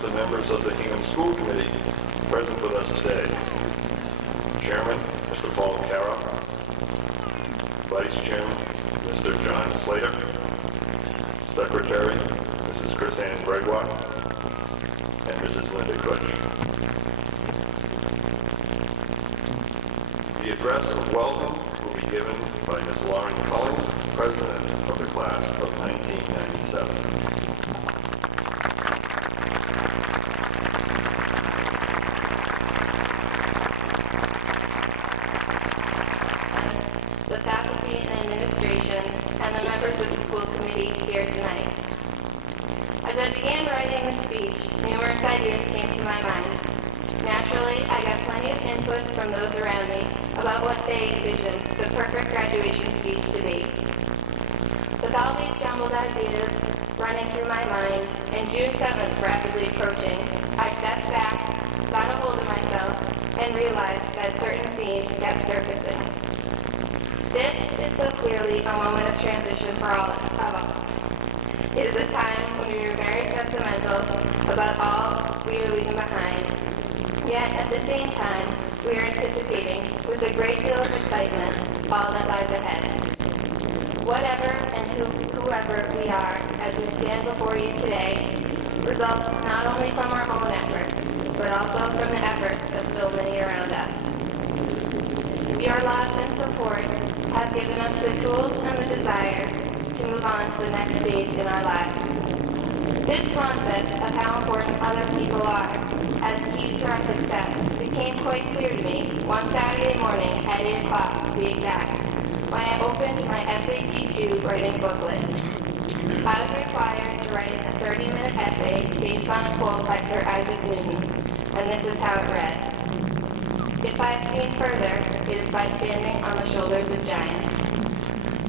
The members of the Hingham School Committee present with us today. Chairman, Mr. Paul Cara. Vice Chairman, Mr. John Slater. Secretary, Mrs. Chrisanne Gregoire. And Mrs. Linda Kutch. The address of welcome will be given by Ms. Lauren Cullen, President of the class of 1997. The faculty and administration, and the members of the school committee here tonight. As I began writing the speech, numerous ideas came to my mind. Naturally, I got plenty of input from those around me about what they envisioned the perfect graduation speech to be. With all these jumbled ideas running through my mind, and June 7th rapidly approaching, I stepped back, got a hold of myself, and realized that certain themes kept surfacing. This is so clearly a moment of transition for all of us. It is a time when we are very sentimental about all we are leaving behind. Yet at the same time, we are anticipating with a great deal of excitement all that lies ahead. Whatever and whoever we are as we stand before you today results not only from our own efforts, but also from the efforts of so many around us. Your love and support have given us the tools and the desire to move on to the next stage in our lives. This concept of how important other people are as keys to our success became quite clear to me one Saturday morning at 8 o'clock to be exact, when I opened my SAT 2 writing booklet. I was required to write a 30-minute essay based on a quote by Sir Isaac Newton, and this is how it read. If I have seen further, it is by standing on the shoulders of giants.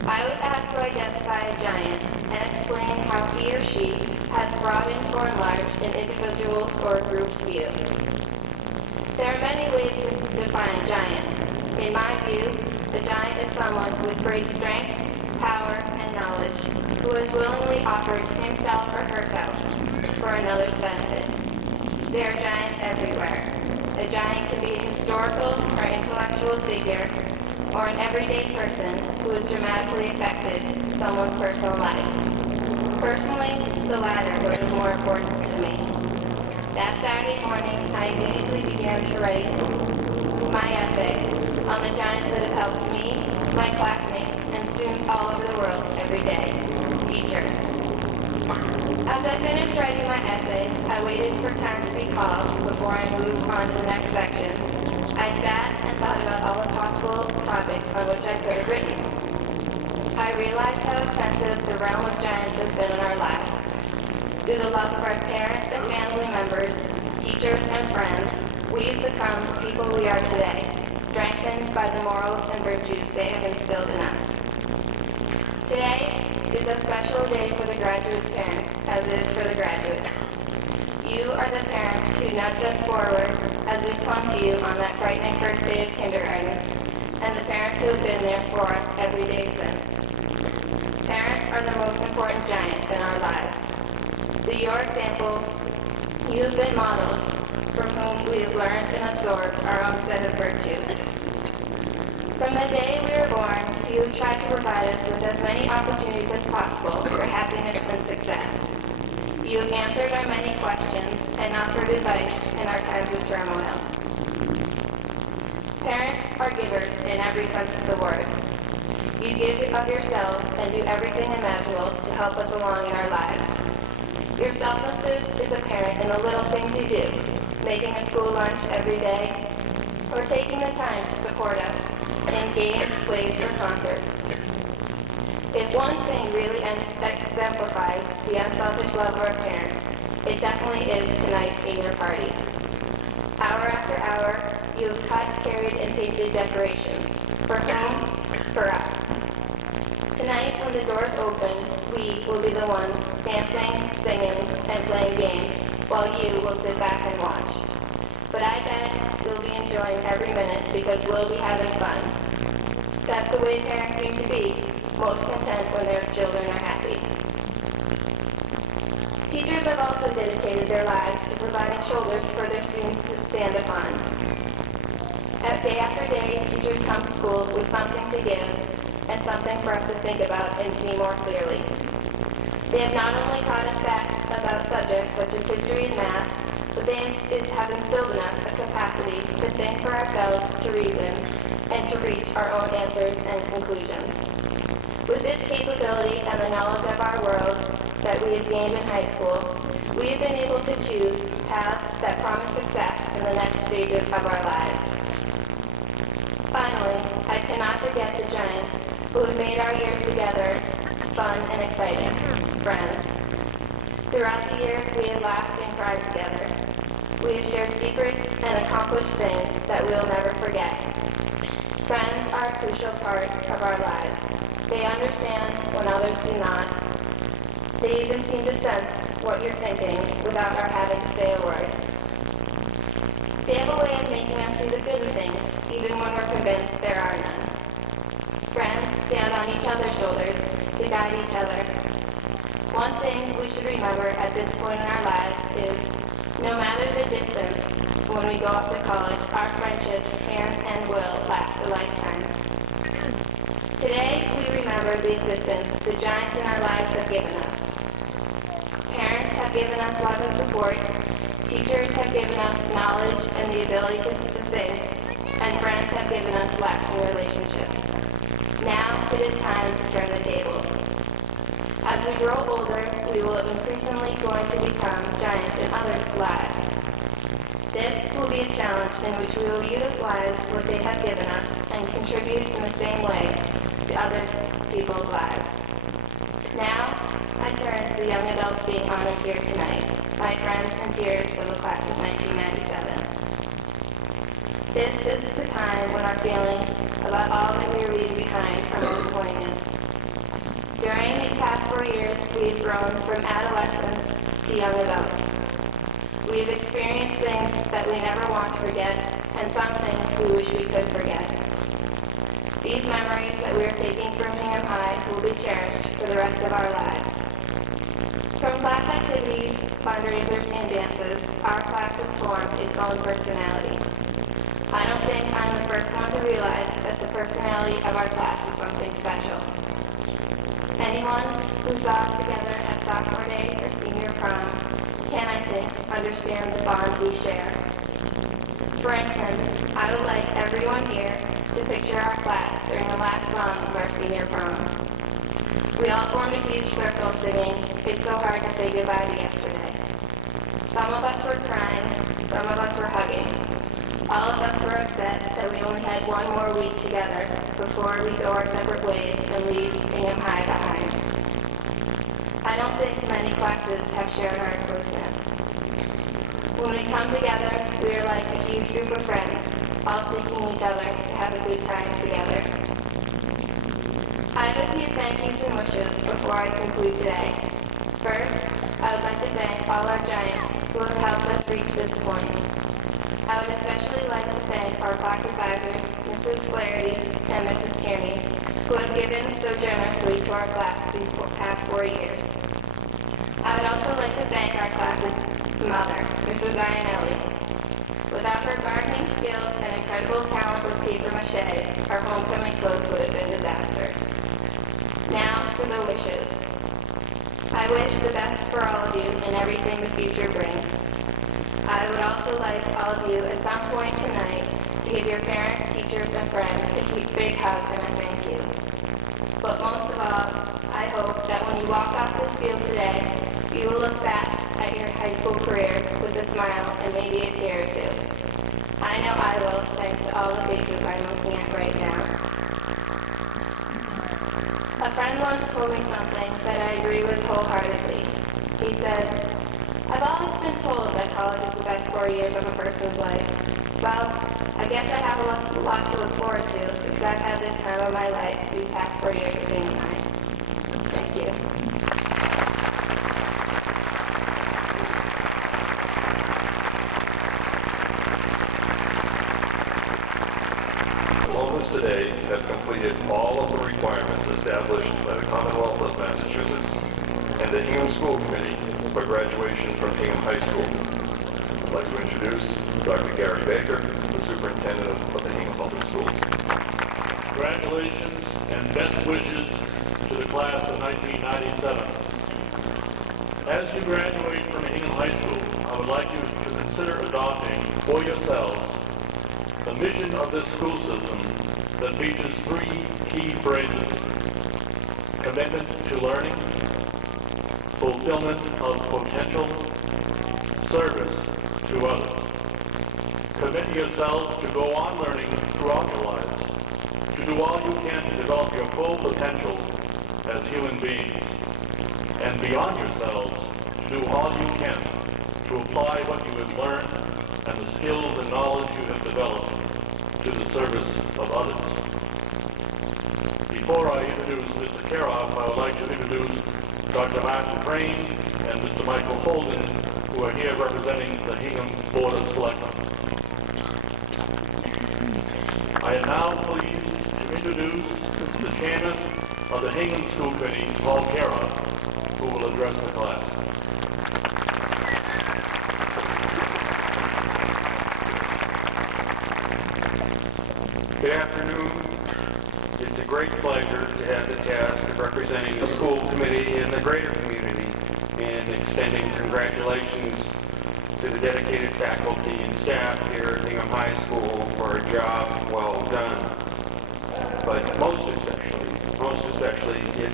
I was asked to identify a giant and explain how he or she has broadened or enlarged an individual's or a group's view. There are many ways to define a giant. In my view, a giant is someone with great strength, power, and knowledge, who has willingly offered himself or herself for another's benefit. There are giants everywhere. A giant can be a historical or intellectual figure, or an everyday person who has dramatically affected someone's personal life. Personally, the latter was of more importance to me. That Saturday morning, I immediately began to write my essay on the giants that have helped me, my classmates, and students all over the world every day, teachers. As I finished writing my essay, I waited for time to be called before I moved on to the next section. I sat and thought about all the possible topics on which I could have written. I realized how extensive the realm of giants has been in our lives. Through the love of our parents and family members, teachers and friends, we have become the people we are today, strengthened by the morals and virtues they have instilled in us. Today is a special day for the graduate's parents, as it is for the graduate. You are the parents who nudge us forward as we clung to you on that frightening first day of kindergarten, and the parents who have been there for us every day since. Parents are the most important giants in our lives. Through your example, you have been models from whom we have learned and absorbed our own set of virtues. From the day we were born, you have tried to provide us with as many opportunities as possible for happiness and success. You have answered our many questions and offered advice in our times of turmoil. Parents are givers in every sense of the word. You give of yourselves and do everything imaginable to help us along in our lives. Your selflessness is apparent in the little things you do, making a school lunch every day, or taking the time to support us in games, plays, or concerts. If one thing really exemplifies the unselfish love of our parents, it definitely is tonight's senior party. Hour after hour, you have cut, carried, and painted decorations. For whom? For us. Tonight, when the doors open, we will be the ones dancing, singing, and playing games, while you will sit back and watch. But I bet you'll be enjoying every minute because we'll be having fun. That's the way parents seem to be, most content when their children are happy. Teachers have also dedicated their lives to providing shoulders for their students to stand upon. Day after day, teachers come to school with something to give and something for us to think about and see more clearly. They have not only taught us facts about subjects such as history and math, but they have instilled in us a capacity to think for ourselves, to reason, and to reach our own answers and conclusions. With this capability and the knowledge of our world that we have gained in high school, we have been able to choose paths that promise success in the next stages of our lives. Finally, I cannot forget the giants who have made our years together fun and exciting, friends. Throughout the years, we have laughed and cried together. We have shared secrets and accomplished things that we'll never forget. Friends are a crucial part of our lives. They understand when others do not. They even seem to sense what you're thinking without our having to say a word. They have a way of making us see the good in things, even when we're convinced there are none. Friends stand on each other's shoulders to guide each other. One thing we should remember at this point in our lives is, no matter the distance, when we go off to college, our friendships can and will last a lifetime. Today, we remember the assistance the giants in our lives have given us. Parents have given us love and support, teachers have given us knowledge and the ability to think, and friends have given us lasting relationships. Now it is time to turn the tables. As we grow older, we will increasingly going to become giants in others' lives. This will be a challenge in which we will utilize what they have given us and contribute in the same way to other people's lives. Now, I turn to the young adults being honored here tonight, my friends and peers of the class of 1997. This is the time when our feelings about all that we are leaving behind are most poignant. During these past 4 years, we have grown from adolescents to young adults. We have experienced things that we never want to forget, and some things we wish we could forget. These memories that we are taking from Hingham High will be cherished for the rest of our lives. From class activities, fundraisers, and dances, our class has formed its own personality. I don't think I'm the first one to realize that the personality of our class is something special. Anyone who saw us together at sophomore day or senior prom can, I think, understand the bond we share. For instance, I would like everyone here to picture our class during the last song of our senior prom. We all formed a huge circle singing, "It's So Hard to Say Goodbye to Yesterday." Some of us were crying, some of us were hugging. All of us were upset that we only had one more week together before we go our separate ways and leave Hingham High behind. I don't think many classes have shared our closeness. When we come together, we are like a huge group of friends, all seeking each other to have a good time together. I have a few thank yous and wishes before I conclude today. First, I would like to thank all our giants who have helped us reach this point. I would especially like to thank our class advisors, Mrs. Flaherty and Mrs. Tierney, who have given so generously to our class these past 4 years. I would also like to thank our class's mother, Mrs. Iannelli. Without her gardening skills and incredible talent with paper mache, our homecoming clothes would have been disaster. Now for the wishes. I wish the best for all of you in everything the future brings. I would also like all of you at some point tonight to give your parents, teachers, and friends a big hug and a thank you. But most of all, I hope that when you walk off this field today, you will look back at your high school career with a smile and maybe a tear or two. I know I will, thanks to all the faces I'm looking at right now. A friend once told me something that I agree with wholeheartedly. He said, I've always been told that college is the best 4 years of a person's life. Well, I guess I have a lot to look forward to because I've had this time of my life these past 4 years of being mine. Thank you. Enrollments today have completed all of the requirements established by the Commonwealth of Massachusetts and the Hingham School Committee for graduation from Hingham High School. I'd like to introduce Dr. Gary Baker, the superintendent of the Hingham Public Schools. Congratulations and best wishes to the class of 1997. As you graduate from Hingham High School, I would like you to consider adopting for yourselves the mission of this school system that features 3 key phrases: commitment to learning, fulfillment of potential, service to others. Commit yourselves to go on learning throughout your lives, to do all you can to develop your full potential as human beings, and beyond yourselves, to do all you can to apply what you have learned and the skills and knowledge you have developed to the service of others. Before I introduce Mr. Karoff, I would like to introduce Dr. Martin Crane and Mr. Michael Holden, who are here representing the Hingham Board of Selectmen. I am now pleased to introduce the chairman of the Hingham School Committee, Paul Karoff, who will address the class. Good afternoon. It's a great pleasure to have the task of representing the school committee and the greater community and extending congratulations to the dedicated faculty and staff here at Hingham High School for a job well done. But most especially, it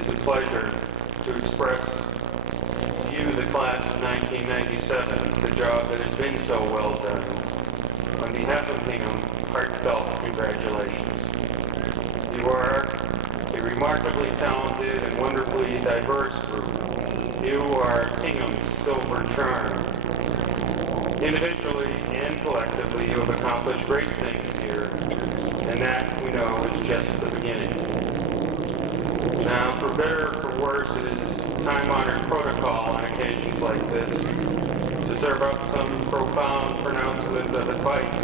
is a pleasure to express to you, the class of 1997, the job that has been so well done. On behalf of Hingham, heartfelt congratulations. You are a remarkably talented and wonderfully diverse group. You are Hingham's silver charm. Individually and collectively, you have accomplished great things here, and that, we know, is just the beginning. Now, for better or for worse, it is time-honored protocol on occasions like this to serve up some profound pronouncements of advice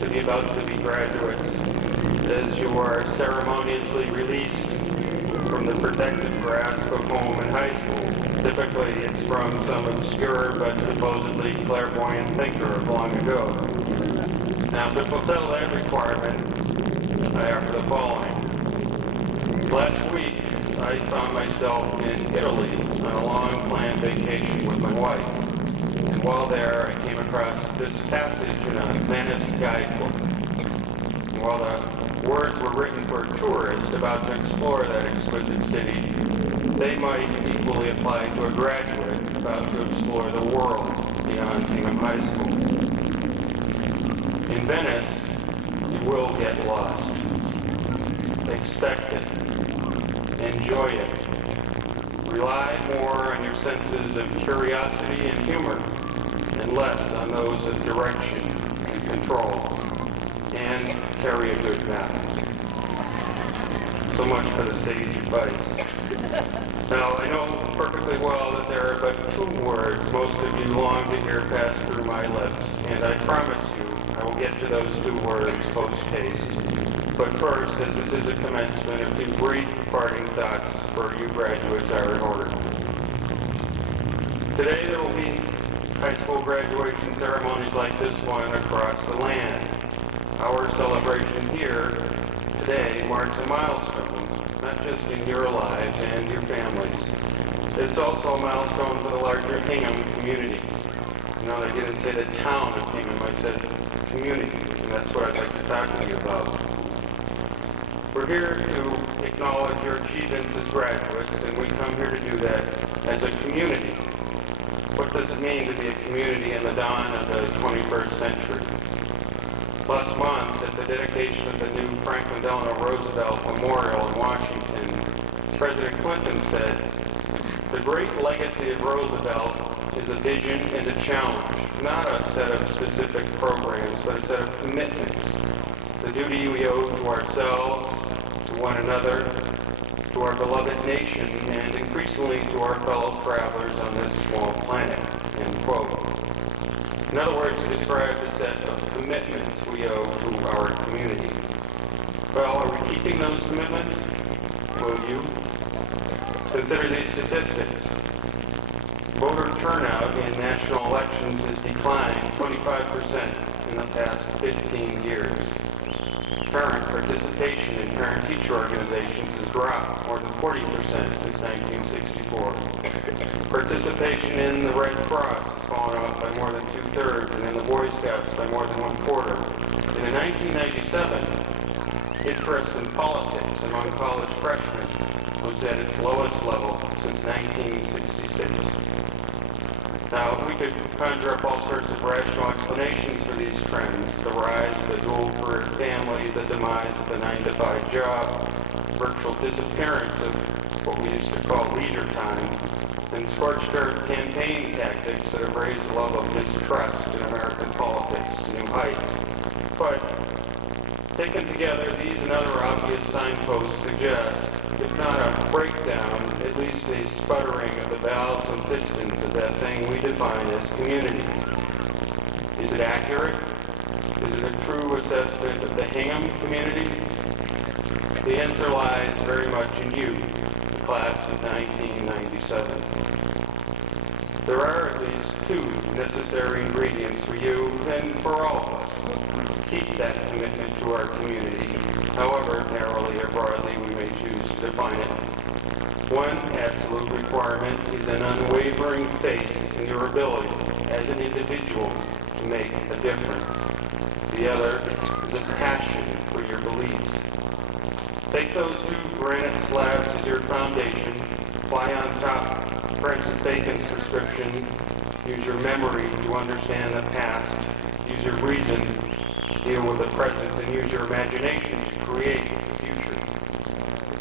to the about-to-be graduates as you are ceremoniously released from the protective grasp of home and high school. Typically, it's from some obscure but supposedly clairvoyant thinker of long ago. Now, to fulfill that requirement, I offer the following. Last week, I found myself in Italy on a long-planned vacation with my wife. And while there, I came across this passage in a Venice guidebook. And while the words were written for tourists about to explore that exquisite city, they might equally apply to a graduate about to explore the world beyond Hingham High School. In Venice, you will get lost. Expect it. Enjoy it. Rely more on your senses of curiosity and humor, and less on those of direction and control. And carry a good map. So much for the sage advice. Now, I know perfectly well that there are but two words most of you long to hear pass through my lips, and I promise you I will get to those two words post-haste. But first, as this is a commencement, a few brief parting thoughts for you graduates are in order. Today there will be high school graduation ceremonies like this one across the land. Our celebration here today marks a milestone, not just in your lives and your families. It's also a milestone for the larger Hingham community. You know, I didn't say the town of Hingham, I said community, and that's what I'd like to talk to you about. We're here to acknowledge your achievements as graduates, and we come here to do that as a community. What does it mean to be a community in the dawn of the 21st century? Last month, at the dedication of the new Franklin Delano Roosevelt Memorial in Washington, President Clinton said, "The great legacy of Roosevelt is a vision and a challenge, not a set of specific programs, but a set of commitments. The duty we owe to ourselves, to one another, to our beloved nation, and increasingly to our fellow travelers on this small planet." End quote. In other words, to describe the set of commitments we owe to our community. Well, are we keeping those commitments? Will you? Consider these statistics. Voter turnout in national elections has declined 25% in the past 15 years. Parent participation in parent-teacher organizations has dropped more than 40% since 1964. Participation in the Red Cross has fallen off by more than two-thirds, and in the Boy Scouts by more than one-quarter. And in 1997, interest in politics among college freshmen was at its lowest level since 1966. Now, we could conjure up all sorts of rational explanations for these trends: the rise of the dual-career family, the demise of the 9-to-5 job, virtual disappearance of what we used to call leisure time, and scorched-earth campaign tactics that have raised the level of distrust in American politics to new heights. But taken together, these and other obvious signposts suggest, if not a breakdown, at least a sputtering of the valves and pistons of that thing we define as community. Is it accurate? Is it a true assessment of the Hingham community? The answer lies very much in you, the class of 1997. There are at least two necessary ingredients for you and for all of us to keep that commitment to our community, however narrowly or broadly we may choose to define it. One absolute requirement is an unwavering faith in your ability as an individual to make a difference. The other is a passion for your beliefs. Take those two granite slabs as your foundation, fly on top Francis Bacon's prescription, use your memory to understand the past, use your reason to deal with the present, and use your imagination to create the future.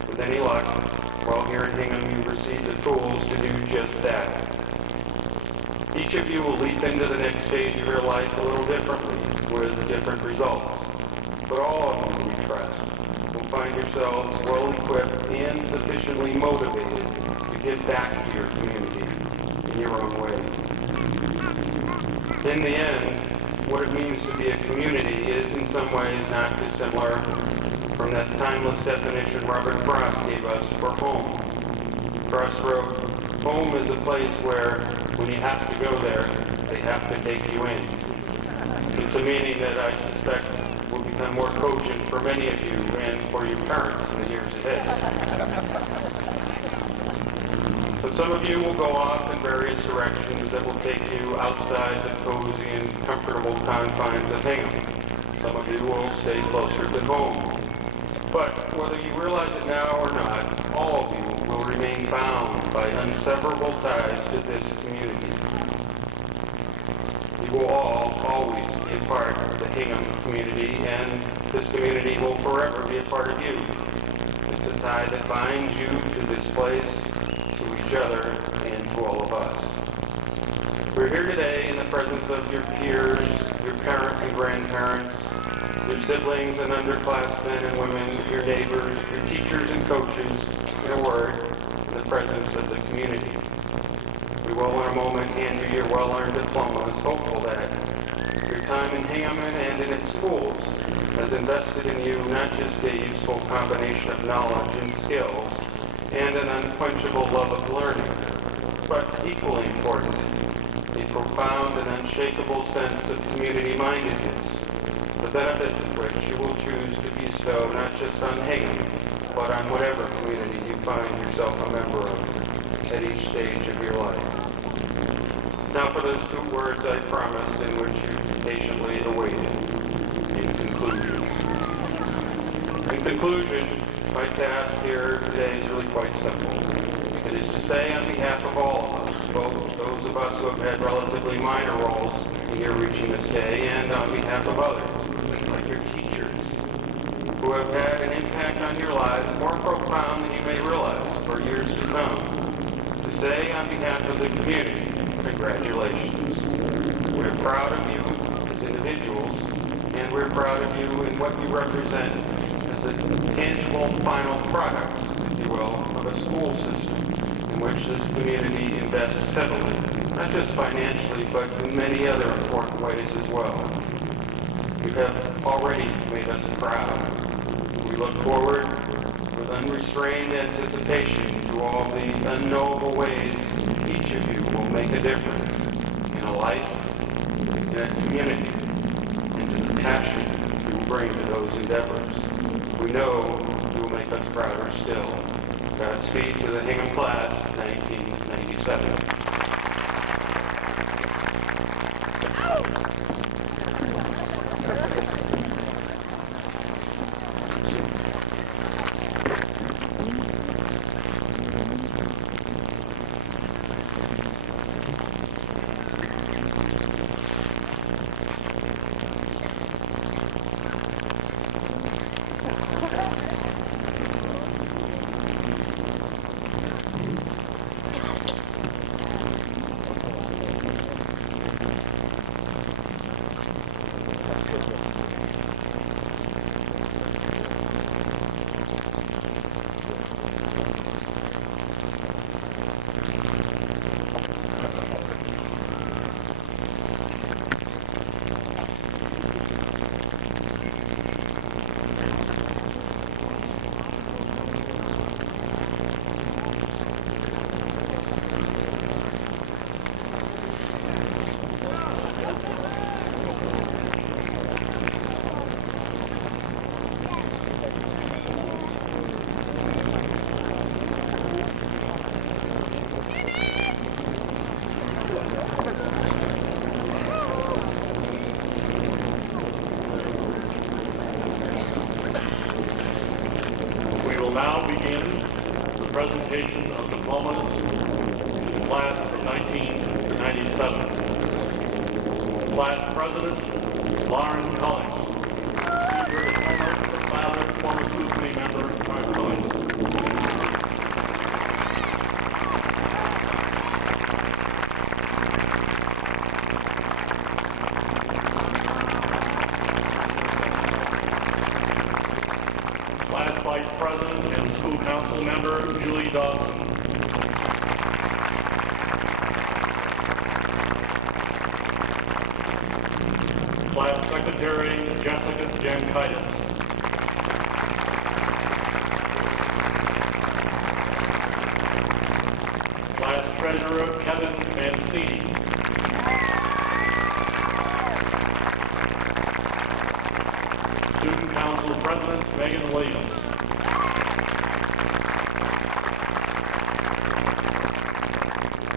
With any luck, while here at Hingham, you receive the tools to do just that. Each of you will leap into the next stage of your life a little differently, with different results. But all of you, we trust, will find yourselves well-equipped and sufficiently motivated to give back to your community in your own way. In the end, what it means to be a community is in some ways not dissimilar from that timeless definition Robert Frost gave us for home. Frost wrote, "Home is a place where, when you have to go there, they have to take you in." It's a meaning that I suspect will become more cogent for many of you and for your parents in the years ahead. But some of you will go off in various directions that will take you outside the cozy and comfortable confines of Hingham. Some of you will stay closer to home. But whether you realize it now or not, all of you will remain bound by inseparable ties to this community. You will all always be a part of the Hingham community, and this community will forever be a part of you. It's a tie that binds you to this place, to each other, and to all of us. We're here today in the presence of your peers, your parents and grandparents, your siblings and underclassmen and women, your neighbors, your teachers and coaches, in a word, in the presence of the community. We will in a moment hand you your well-earned diplomas, hopeful that your time in Hingham and in its schools has invested in you not just a useful combination of knowledge and skills and an unquenchable love of learning, but equally important, a profound and unshakable sense of community-mindedness, the benefits of which you will choose to bestow not just on Hingham, but on whatever community you find yourself a member of at each stage of your life. Now for those 2 words I promised and which you patiently awaited, in conclusion. In conclusion, my task here today is really quite simple. It is to say on behalf of all of us, both those of us who have had relatively minor roles in your reaching this day, and on behalf of others, like your teachers, who have had an impact on your lives more profound than you may realize for years to come. To say on behalf of the community, congratulations. We're proud of you as individuals, and we're proud of you in what you represent as a tangible final product, if you will, of a school system in which this community invests heavily, not just financially, but in many other important ways as well. You have already made us proud. We look forward with unrestrained anticipation to all the unknowable ways each of you will make a difference in a life, in a community, and in the passion you will bring to those endeavors. We know you will make us prouder still. Godspeed to the Hingham class of 1997. Now begin the presentation of diplomas to the class of 1997. Class President, Lauren Cullings. Teacher diploma, the father, former school committee member, Mark Cullings. Class Vice President and School Council Member, Julie Dawson. Class Secretary, Jessica Jankaitis. Class Treasurer, Kevin Mancini. Student Council President, Megan Williams.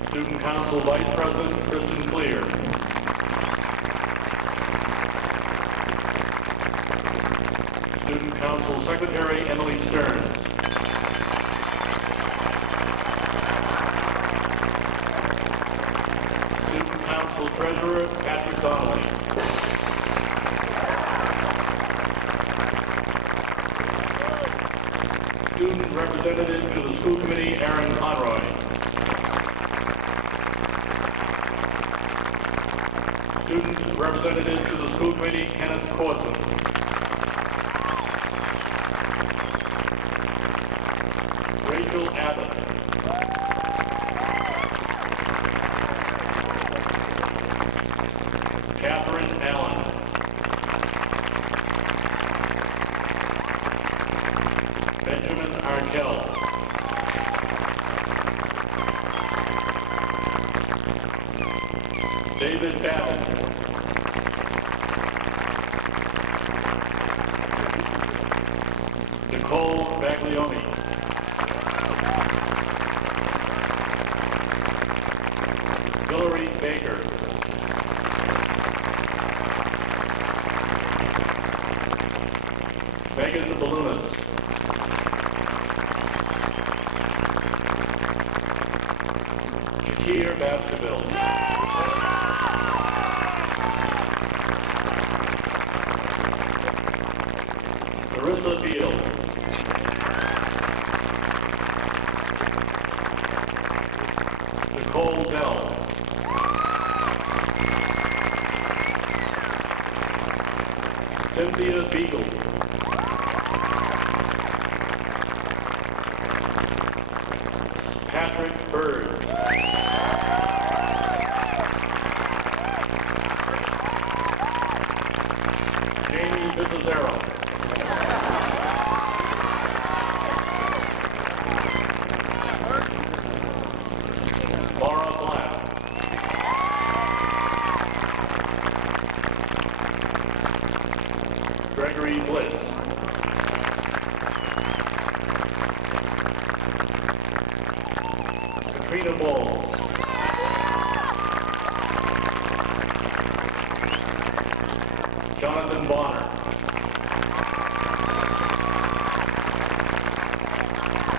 Student Council Vice President, Kristen Clear. Student Council Secretary, Emily Stern. Student Council Treasurer, Patrick Donnelly. Student Representative to the School Committee, Aaron Conroy. Student Representative to the School Committee, Kenneth Corson. Hill. David Babbitt. Nicole Baglioni. Hillary Baker. Megan Ballounas. Shakir Baskerville. Marissa Beal. Nicole Bell. Cynthia Beagle. Patrick Bird. Jamie Pizzaro. Laura Black. Gregory Bliss. Katrina Ball. Jonathan Bonner.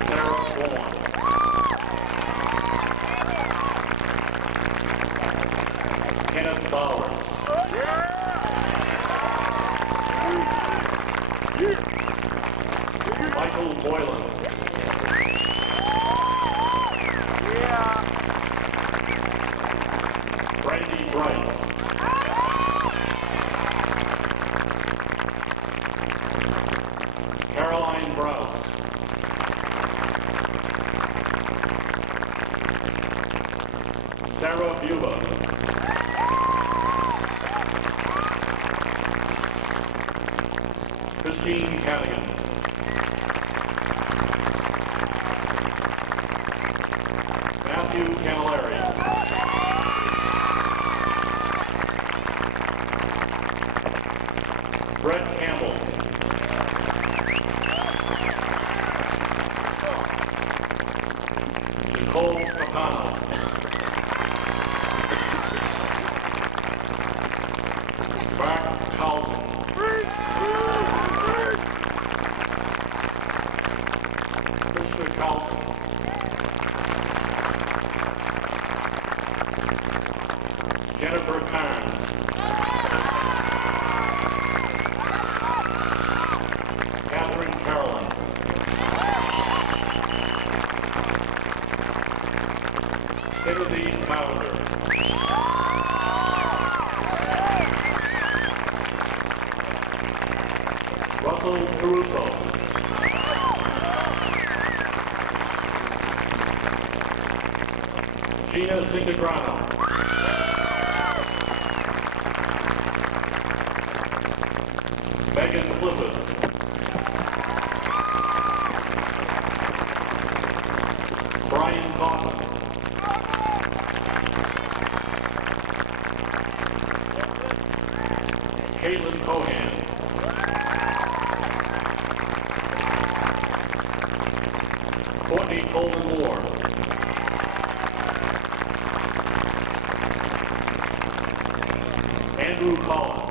Sarah Vaughan. Kenneth Bowers. Michael Boylan. Brandy Bright. Caroline Brown. Sarah Buba. Christine Cadigan. Matthew Camilleri. Brett Campbell. Nicole Capano. Mark Carlton. Krista Carlton. Jennifer Kahn. Catherine Carolyn. Timothy Cavender. Russell Caruso. Gina Cindegrano. Megan Flippin. Brian Coffin. Caitlin Cohan. Courtney Coleman Moore. Andrew Collins.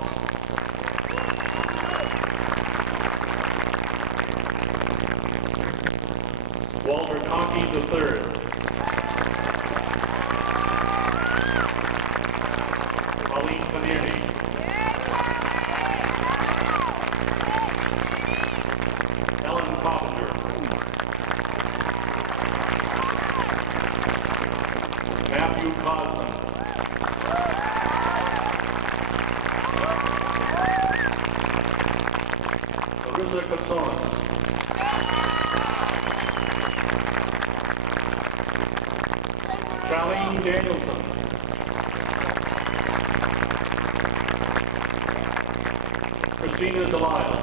Walter Conkey III. Colleen Panierny. Ellen Coppinger. Matthew Cosman. Larissa Casson. Charlene Danielson. Christina Delisle.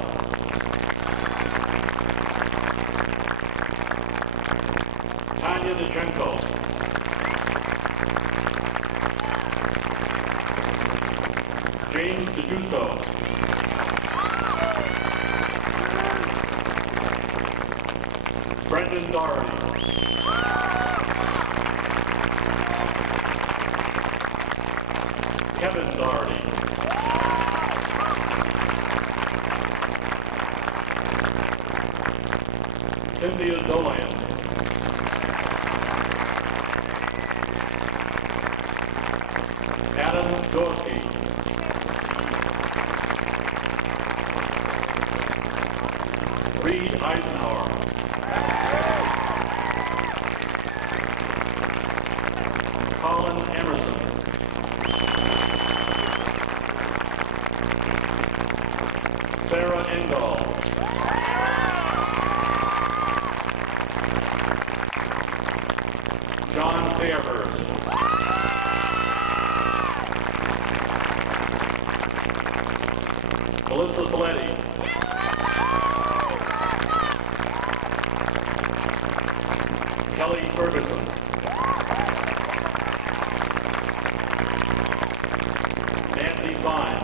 Tanya Dichenko. James DeGusto. Brendan Doherty. Kevin Doherty. Cynthia Dolan. Adam Dorsey. Reed Eisenhower. Colin Emerson. Sarah Engdahl. John Fairhurst. Melissa Saletti. Kelly Ferguson. Nancy Fine.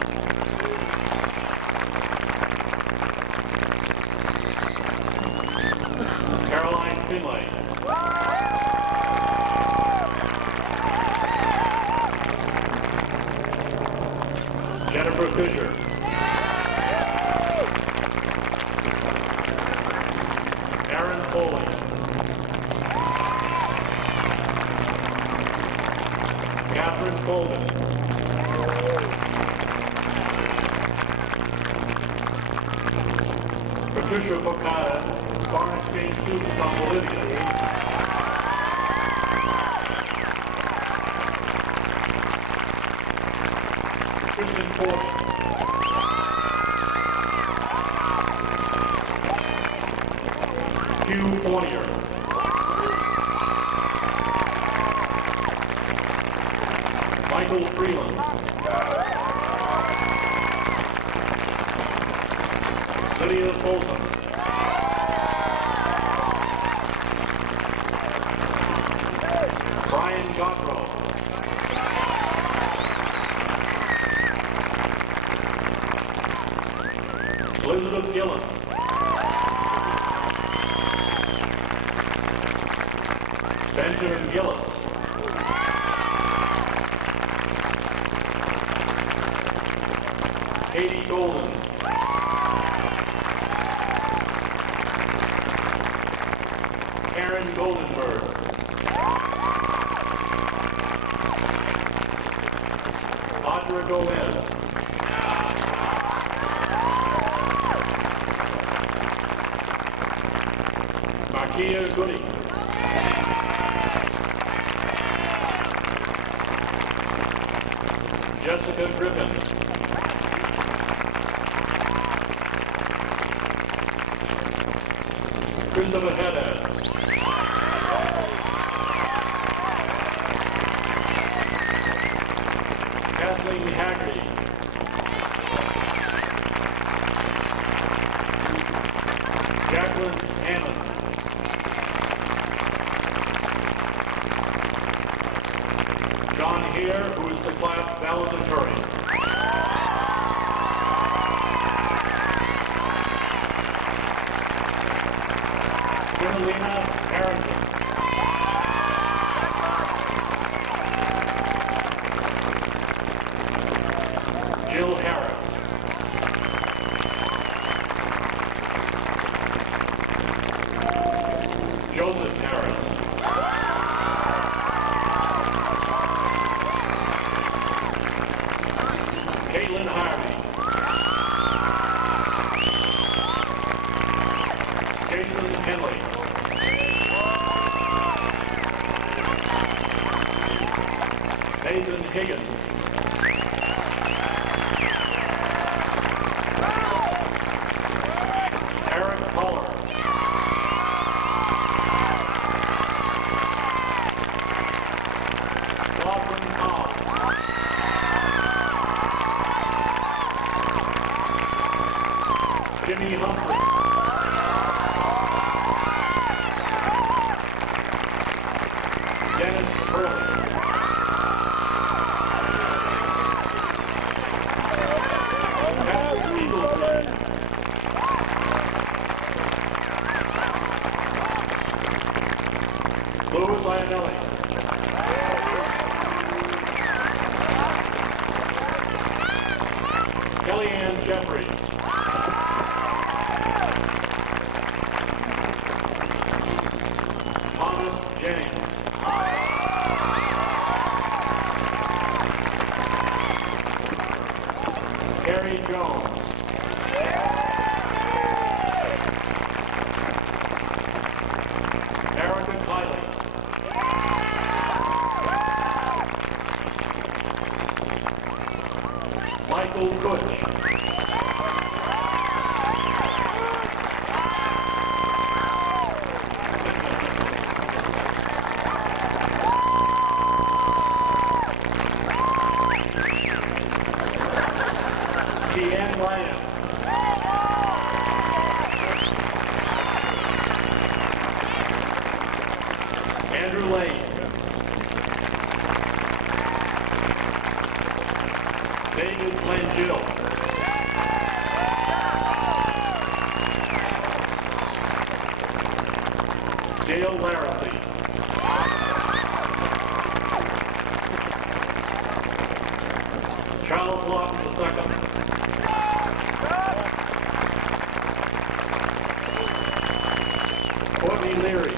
Caroline Finlay. Jennifer Fisher. Aaron Foley. Catherine Colvin. Patricia Bocata, foreign exchange student from Bolivia. Kristen Ford. Hugh Fournier. Michael Freeland. Lydia Folsom. Brian Godrow. Elizabeth Gillen. Benjamin Gillis. Katie Golden. Karen Goldenberg. Audra Gomez. Markia Goody. Jessica Griffin. Christopher Haddad. Kathleen Haggerty. Jacqueline Hannon. John Heer, who is the class valedictorian. Carolina Harrison. Jill Harris. Joseph Harris. Caitlin Harvey. Jason Henley. Nathan Higgins. Eric Poller. Lachlan Cobb. Jimmy Humphrey. Dennis Hurley. Patrick Eagleson. Louis Lionelli. Kellyanne Jeffrey. Thomas James. Harry Jones. Erica Kiley. Michael Butch. Deanne Ryan. Andrew Lane. David Langill. Dale Larrissy. Charles Lawton II. Courtney Leary.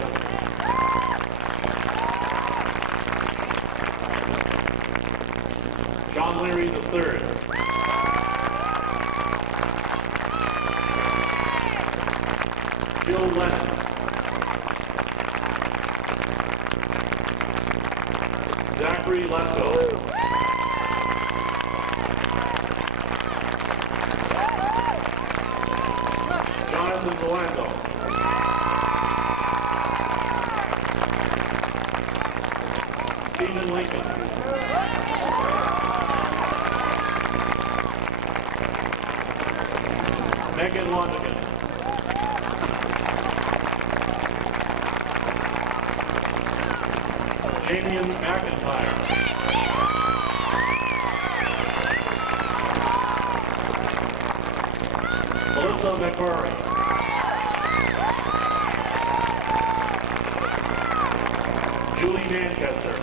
John Leary III. Jill Lennon. Zachary Lesko. Jonathan Rolando. Stephen Lincoln. Megan Londigan. Damian McIntyre. Melissa McMurray. Julie Manchester.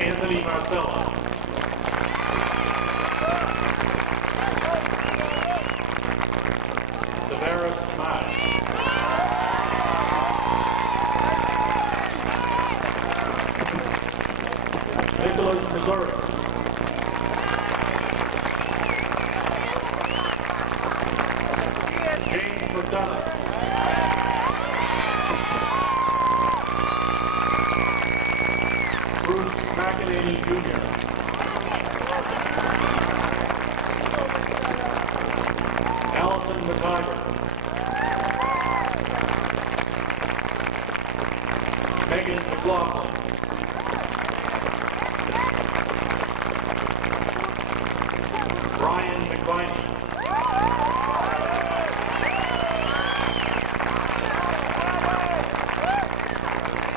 Anthony Marcella. Tavares Matt. Nicholas Missouri. James McDonough. Bruce McEnany Jr. Allison McIver. Megan McLaughlin. Brian McViney.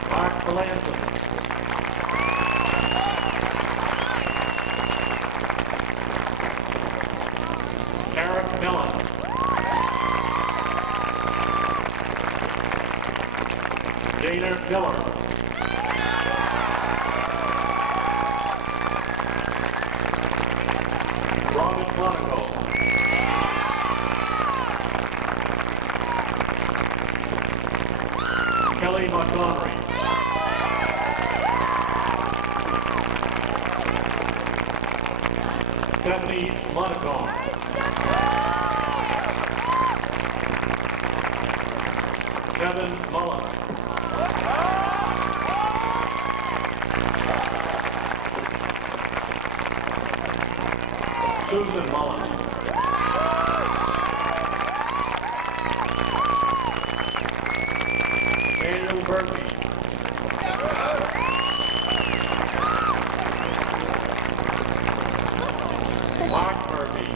Mark Melanson. Eric Mellon. Dana Miller. Robin Monaco. Kelly Montgomery. Stephanie Monaco. Kevin Mullen. Susan Mullen. Daniel Murphy. Mark Murphy.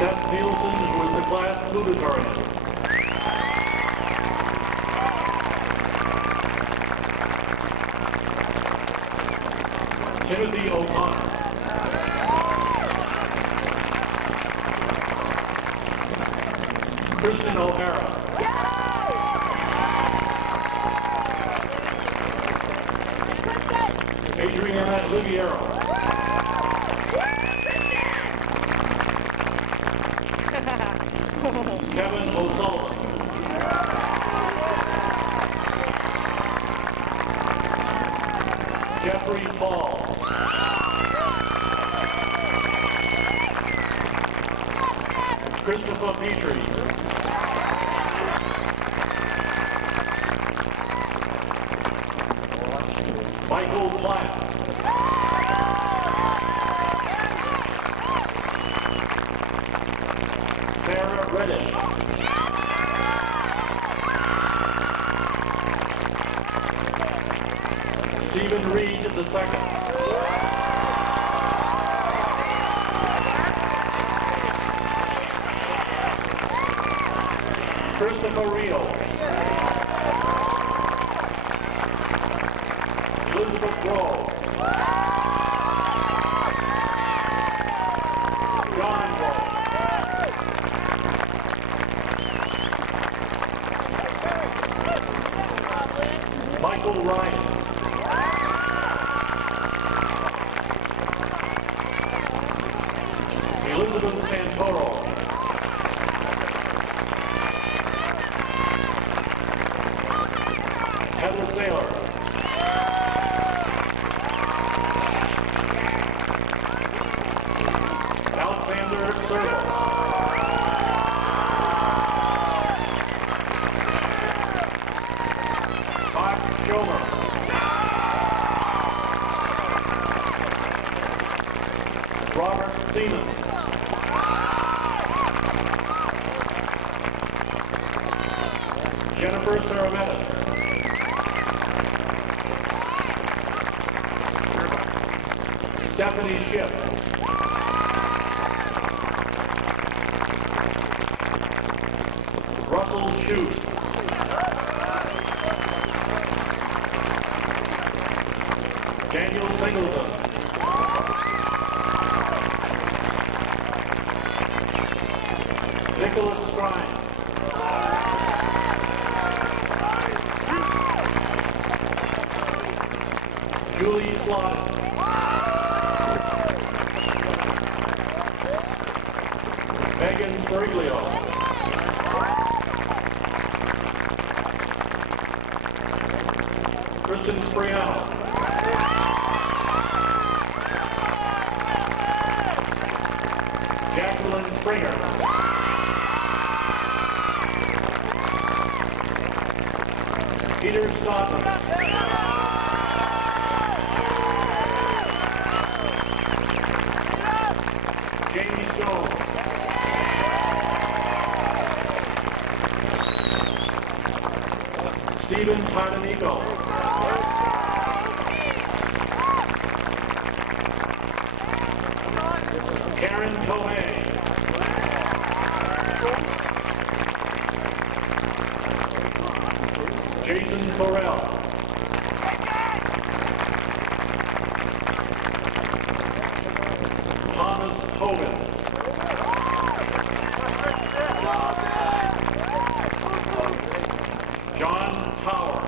Seth Nielsen, who is the class salutatorian. Timothy O'Connor. Kristen O'Hara. Adriana Liviero. Kevin O'Sullivan. Jeffrey Paul. Christopher Petrie. Michael Platt. Sarah Reddish. Stephen Reed II. Christopher Rio. Elizabeth Rowe. John Rowe. Michael Ryan. Elizabeth Santoro. Heather Saylor. Alexander Servo. Mark Schomer. Robert Seaman. Jennifer Sarametis. Stephanie Schiff. Russell Shute. Daniel Singleton. Nicholas Skrine. Julie Slaughter. Megan Periglio. Kristen Spriano. Jacqueline Springer. Peter Stoughton. Jamie Stone. Stephen Tardanico. Karen Tomei. Jason Correll. Thomas Hogan. John Power.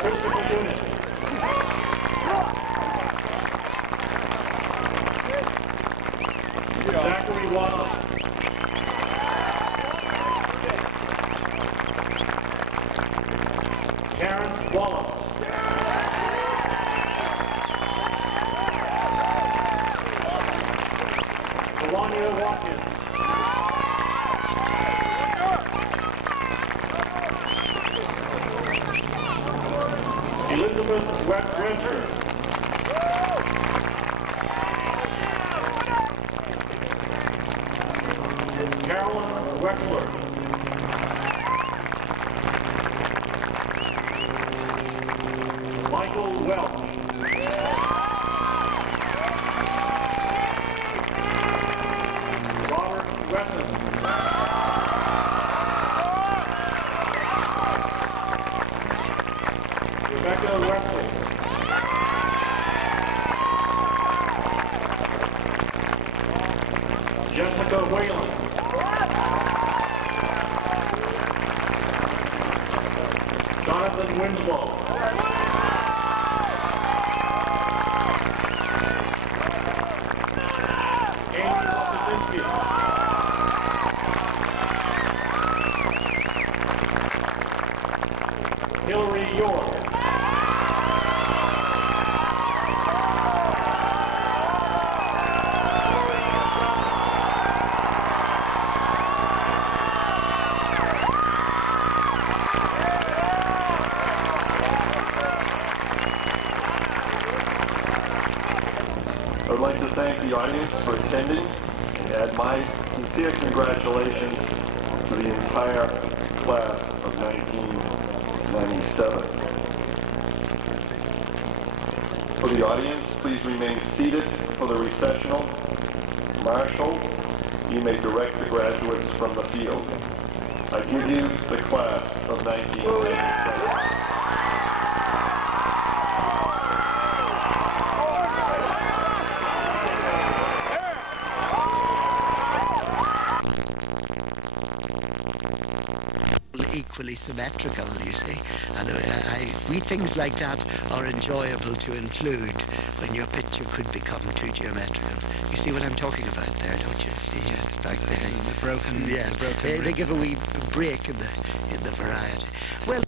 Christopher Unit. Zachary Wallace. Karen Wallace. Melania Watkins. Elizabeth Webster. Carolyn Wexler. Michael Welch. Rebecca Westley. Jessica Whalen. Jonathan Winslow. Amy Wapasinski. Hillary York. I would like to thank the audience for attending and add my sincere congratulations to the entire class of 1997. For the audience, please remain seated for the recessional. Marshal, you may direct the graduates from the field. I give you the class of 1997. Equally symmetrical, you see, and we things like that are enjoyable to include when your picture could become too geometrical. You see what I'm talking about there, don't you? See, just back there, The broken, yeah, the broken they give a wee break in the variety. Well.